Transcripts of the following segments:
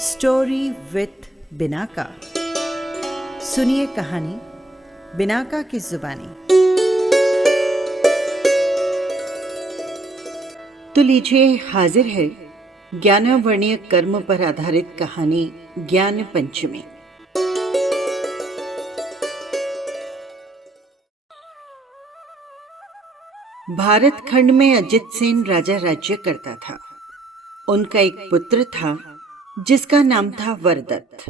Story with Binaca. सुनिए कहानी Binaca की जुबानी। तो लीजिए, हाजिर है ज्ञानवर्णीय कर्म पर आधारित कहानी ज्ञान पंचमी। भारत खंड में अजित सेन राजा राज्य करता था। उनका एक पुत्र था जिसका नाम था वरदत्त।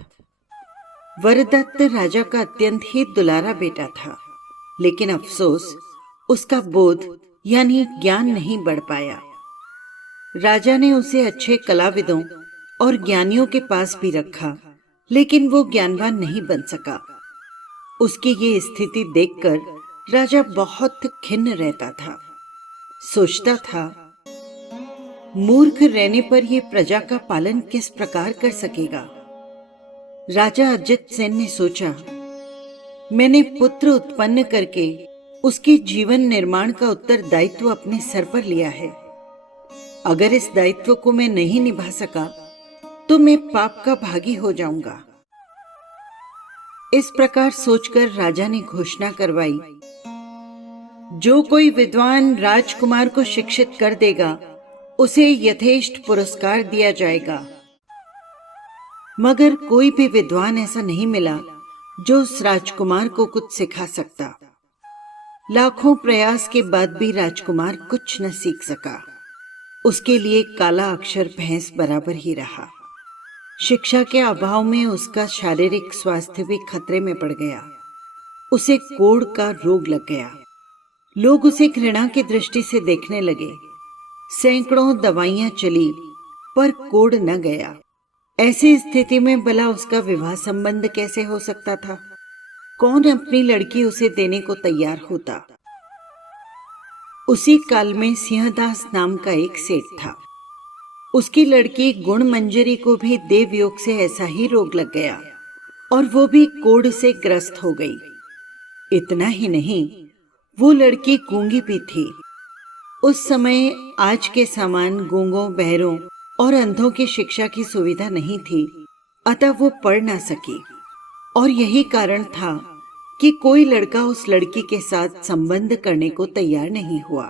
वरदत्त राजा का अत्यंत ही दुलारा बेटा था, लेकिन अफसोस उसका बोध यानी ज्ञान नहीं बढ़ पाया। राजा ने उसे अच्छे कलाविदों और ज्ञानियों के पास भी रखा, लेकिन वो ज्ञानवान नहीं बन सका। उसकी ये स्थिति देखकर राजा बहुत खिन्न रहता था। सोचता था, मूर्ख रहने पर यह प्रजा का पालन किस प्रकार कर सकेगा। राजा अजित सेन ने सोचा, मैंने पुत्र उत्पन्न करके उसके जीवन निर्माण का उत्तरदायित्व अपने सर पर लिया है। अगर इस दायित्व को मैं नहीं निभा सका तो मैं पाप का भागी हो जाऊंगा। इस प्रकार सोचकर राजा ने घोषणा करवाई, जो कोई विद्वान राजकुमार को शिक्षित कर देगा उसे यथेष्ट पुरस्कार दिया जाएगा। मगर कोई भी विद्वान ऐसा नहीं मिला जो उस राजकुमार को कुछ सिखा सकता। लाखों प्रयास के बाद भी राजकुमार कुछ न सीख सका। उसके लिए काला अक्षर भैंस बराबर ही रहा। शिक्षा के अभाव में उसका शारीरिक स्वास्थ्य भी खतरे में पड़ गया। उसे कोढ़ का रोग लग गया। लोग उसे घृणा की दृष्टि से देखने लगे। सैकड़ों दवाइयां चली पर कोढ़ न गया। ऐसी स्थिति में भला उसका विवाह संबंध कैसे हो सकता था? कौन अपनी लड़की उसे देने को तैयार होता? उसी काल में सिंहदास नाम का एक सेठ था। उसकी लड़की गुणमंजरी को भी देवयोग से ऐसा ही रोग लग गया और वो भी कोढ़ से ग्रस्त हो गई। इतना ही नहीं, वो लड़की गूंगी भी थी। उस समय आज के समान गूंगों, बहरों और अंधों की शिक्षा की सुविधा नहीं थी, अतः वो पढ़ ना सकी। और यही कारण था कि कोई लड़का उस लड़की के साथ संबंध करने को तैयार नहीं हुआ।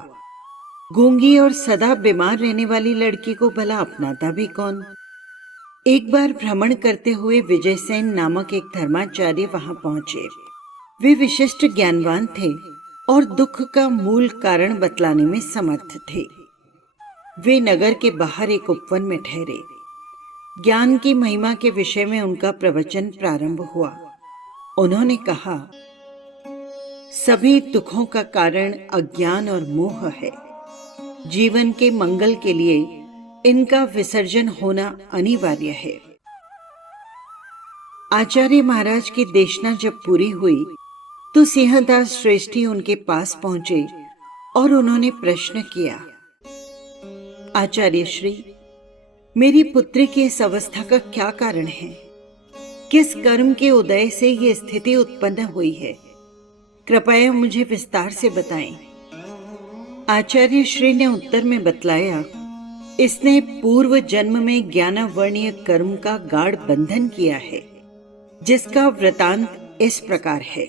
गूंगी और सदा बीमार रहने वाली लड़की को भला अपनाता भी कौन? एक बार भ्रमण करते हुए विजयसेन नामक एक धर्माचार्य वहां पहुंचे। वे विशिष्ट ज्ञानवान थे और दुख का मूल कारण बतलाने में समर्थ थे। वे नगर के बाहर एक उपवन में ठहरे। ज्ञान की महिमा के विषय में उनका प्रवचन प्रारंभ हुआ। उन्होंने कहा, सभी दुखों का कारण अज्ञान और मोह है। जीवन के मंगल के लिए इनका विसर्जन होना अनिवार्य है। आचार्य महाराज की देशना जब पूरी हुई तो सिंहदास श्रेष्ठी उनके पास पहुंचे और उन्होंने प्रश्न किया, आचार्य श्री, मेरी पुत्री की इस अवस्था का क्या कारण है? किस कर्म के उदय से ये स्थिति उत्पन्न हुई है? कृपया मुझे विस्तार से बताएं। आचार्य श्री ने उत्तर में बतलाया, इसने पूर्व जन्म में ज्ञानवर्णीय कर्म का गाढ़ बंधन किया है, जिसका वृतांत इस प्रकार है।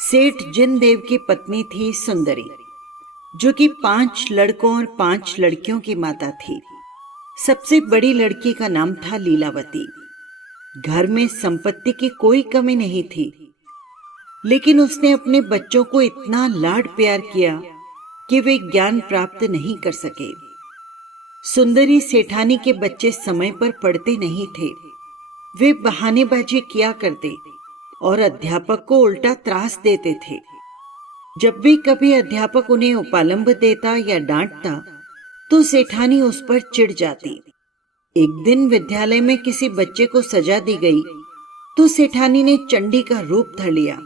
सेठ जिनदेव की पत्नी थी सुंदरी, जो कि 5 लड़कों और 5 लड़कियों की माता थी। सबसे बड़ी लड़की का नाम था लीलावती। घर में संपत्ति की कोई कमी नहीं थी, लेकिन उसने अपने बच्चों को इतना लाड प्यार किया कि वे ज्ञान प्राप्त नहीं कर सके। सुंदरी सेठानी के बच्चे समय पर पढ़ते नहीं थे। वे बहानेबाजी किया करते और अध्यापक को उल्टा त्रास देते थे। जब भी कभी अध्यापक उन्हें उपालंब देता या डांटता तो सेठानी उस पर चिढ़ जाती। एक दिन विद्यालय में किसी बच्चे को सजा दी गई तो सेठानी ने चंडी का रूप धर लिया,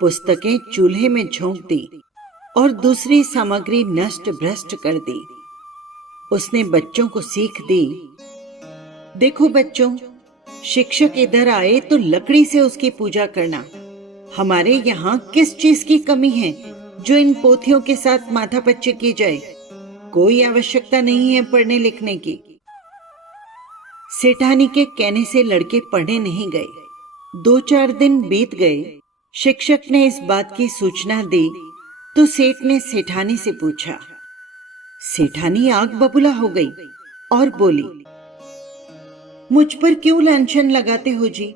पुस्तकें चूल्हे में झोंक दी और दूसरी सामग्री नष्ट भ्रष्ट कर दी। उसने बच्चों को सीख दी, देखो बच्चों, शिक्षक इधर आए तो लकड़ी से उसकी पूजा करना। हमारे यहाँ किस चीज की कमी है जो इन पोथियों के साथ माथापच्ची की जाए? कोई आवश्यकता नहीं है पढ़ने लिखने की। सेठानी के कहने से लड़के पढ़ने नहीं गए। 2-4 दिन बीत गए। शिक्षक ने इस बात की सूचना दी तो सेठ ने सेठानी से पूछा। सेठानी आग बबूला हो गई और बोली, मुझ पर क्यों लांछन लगाते हो जी?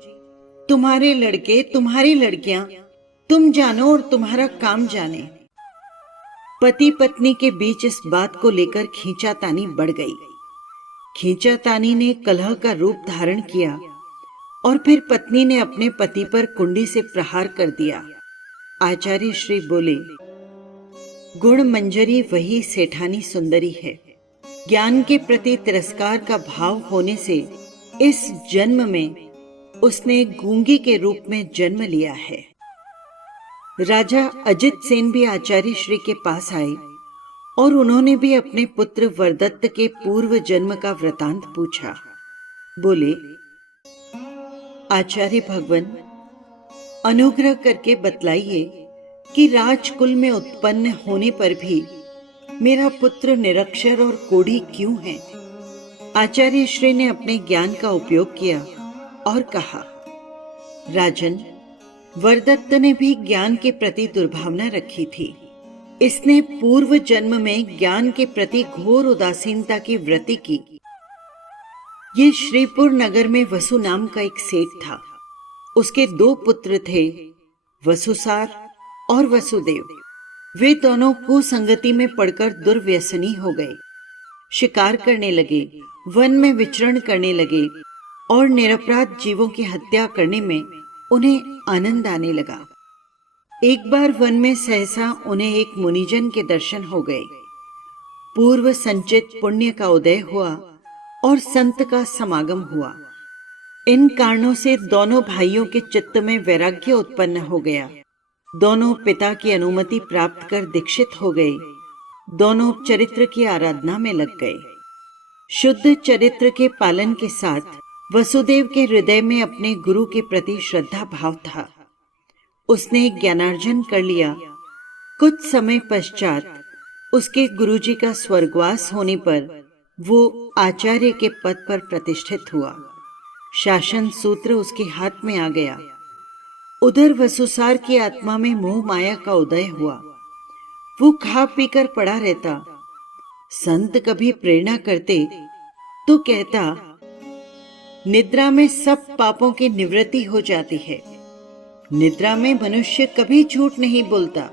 तुम्हारे लड़के, तुम्हारी लड़कियां, तुम जानो और तुम्हारा काम जाने। पति पत्नी के बीच इस बात को लेकर खींचातानी बढ़ गई। खींचातानी ने कलह का रूप धारण किया और फिर पत्नी ने अपने पति पर कुंडी से प्रहार कर दिया। आचार्य श्री बोले, गुण मंजरी वही सेठानी सुंदरी है। ज्ञान के प्रति तिरस्कार का भाव होने से इस जन्म में उसने गूंगी के रूप में जन्म लिया है। राजा अजित सेन भी आचार्य श्री के पास आए और उन्होंने भी अपने पुत्र वरदत्त के पूर्व जन्म का वृतांत पूछा। बोले, आचार्य भगवान, अनुग्रह करके बतलाइए कि राजकुल में उत्पन्न होने पर भी मेरा पुत्र निरक्षर और कोढ़ी क्यों है? आचार्य श्री ने अपने ज्ञान का उपयोग किया और कहा, राजन, वरदत्त ने भी ज्ञान के प्रति दुर्भावना रखी थी। इसने पूर्व जन्म में ज्ञान के प्रति घोर उदासीनता की वृत्ति की। ये श्रीपुर नगर में वसु नाम का एक सेठ था। उसके 2 पुत्र थे, वसुसार और वसुदेव। वे दोनों कुसंगति में पड़कर दुर्व्यसनी हो गए। शिकार करने लगे, वन में विचरण करने लगे और निरपराध जीवों की हत्या करने में उन्हें आनंद आने लगा। एक बार वन में सहसा उन्हें एक मुनिजन के दर्शन हो गए। पूर्व संचित पुण्य का उदय हुआ और संत का समागम हुआ। इन कारणों से दोनों भाइयों के चित्त में वैराग्य उत्पन्न हो गया। दोनों पिता की अनुमति प्राप्त कर दीक्षित हो गए। दोनों चरित्र की आराधना में लग गए। शुद्ध चरित्र के पालन के साथ वसुदेव के हृदय में अपने गुरु के प्रति श्रद्धा भाव था। उसने ज्ञानार्जन कर लिया। कुछ समय पश्चात उसके गुरुजी का स्वर्गवास होने पर वो आचार्य के पद पर प्रतिष्ठित हुआ। शासन सूत्र उसके हाथ में आ गया। उधर वसुसार की आत्मा में मोह माया का उदय हुआ। वो खा पीकर पड़ा रहता। संत कभी प्रेरणा करते तो कहता, निद्रा में सब पापों की निवृत्ति हो जाती है। निद्रा में मनुष्य कभी झूठ नहीं बोलता,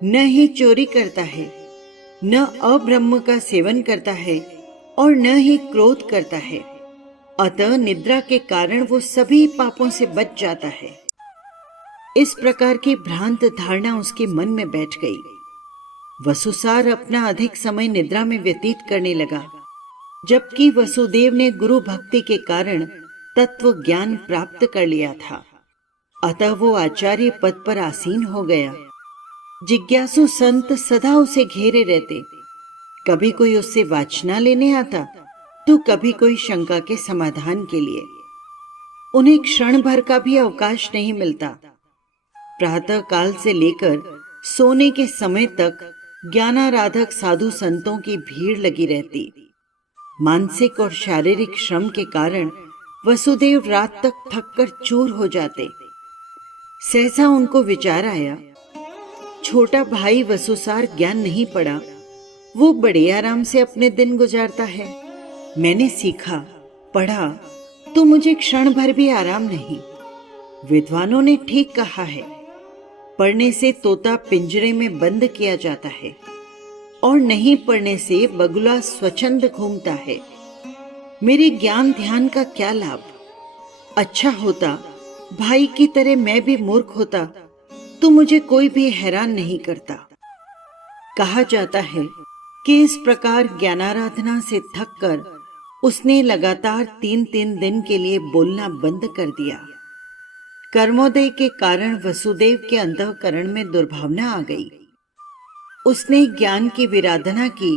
न ही चोरी करता है, न अब्रह्म का सेवन करता है और न ही क्रोध करता है। अतः निद्रा के कारण वो सभी पापों से बच जाता है। इस प्रकार की भ्रांत धारणा उसके मन में बैठ गई। वसुसार अपना अधिक समय निद्रा में व्यतीत करने लगा, जबकि वसुदेव ने गुरु भक्ति के कारण तत्व ज्ञान प्राप्त कर लिया था। अतः वो आचार्य पद पर आसीन हो गया। जिज्ञासु संत सदा उसे घेरे रहते। कभी कोई उससे वाचना लेने आता तो कभी कोई शंका के समाधान के लिए। उन्हें क्षण भर का भी अवकाश नहीं मिलता। प्रातः काल से लेकर सोने के समय तक ज्ञानाराधक साधु संतों की भीड़ लगी रहती। मानसिक और शारीरिक श्रम के कारण वसुदेव रात तक थककर चूर हो जाते। सहसा उनको विचार आया, छोटा भाई वसुसार ज्ञान नहीं पढ़ा, वो बड़े आराम से अपने दिन गुजारता है। मैंने सीखा, पढ़ा तो मुझे क्षण भर भी आराम नहीं। विद्वानों ने ठीक कहा है, पढ़ने से तोता पिंजरे में बंद किया जाता है और नहीं पढ़ने से बगुला स्वच्छंद घूमता है। मेरे ज्ञान ध्यान का क्या लाभ? अच्छा होता भाई की तरह मैं भी मूर्ख होता तो मुझे कोई भी हैरान नहीं करता। कहा जाता है कि इस प्रकार ज्ञानाराधना से थककर उसने लगातार 3-3 दिन के लिए बोलना बंद कर दिया। कर्मोदय के कारण वसुदेव के अंतःकरण में दुर्भावना आ गई। उसने ज्ञान की विराधना की।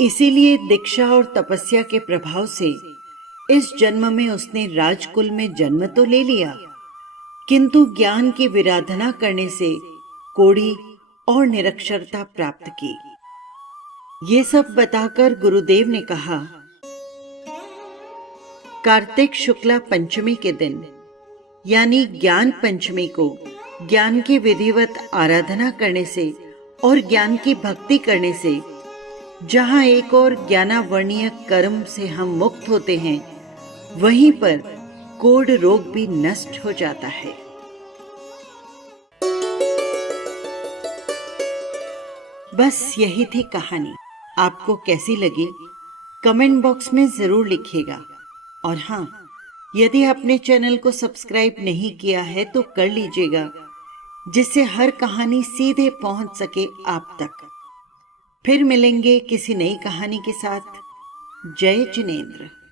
इसीलिए दीक्षा और तपस्या के प्रभाव से इस जन्म में उसने राजकुल में जन्म तो ले लिया, किंतु ज्ञान की विराधना करने से कोढ़ी और निरक्षरता प्राप्त की। ये सब बताकर गुरुदेव ने कहा, कार्तिक शुक्ला पंचमी के दिन यानी ज्ञान पंचमी को ज्ञान की विधिवत आराधना करने से और ज्ञान की भक्ति करने से जहाँ एक और ज्ञानावर्णीय कर्म से हम मुक्त होते हैं, वहीं पर कोढ़ रोग भी नष्ट हो जाता है। बस यही थी कहानी। आपको कैसी लगी कमेंट बॉक्स में जरूर लिखिएगा। और हाँ, यदि आपने चैनल को सब्सक्राइब नहीं किया है तो कर लीजिएगा, जिससे हर कहानी सीधे पहुंच सके आप तक। फिर मिलेंगे किसी नई कहानी के साथ। जय जिनेंद्र।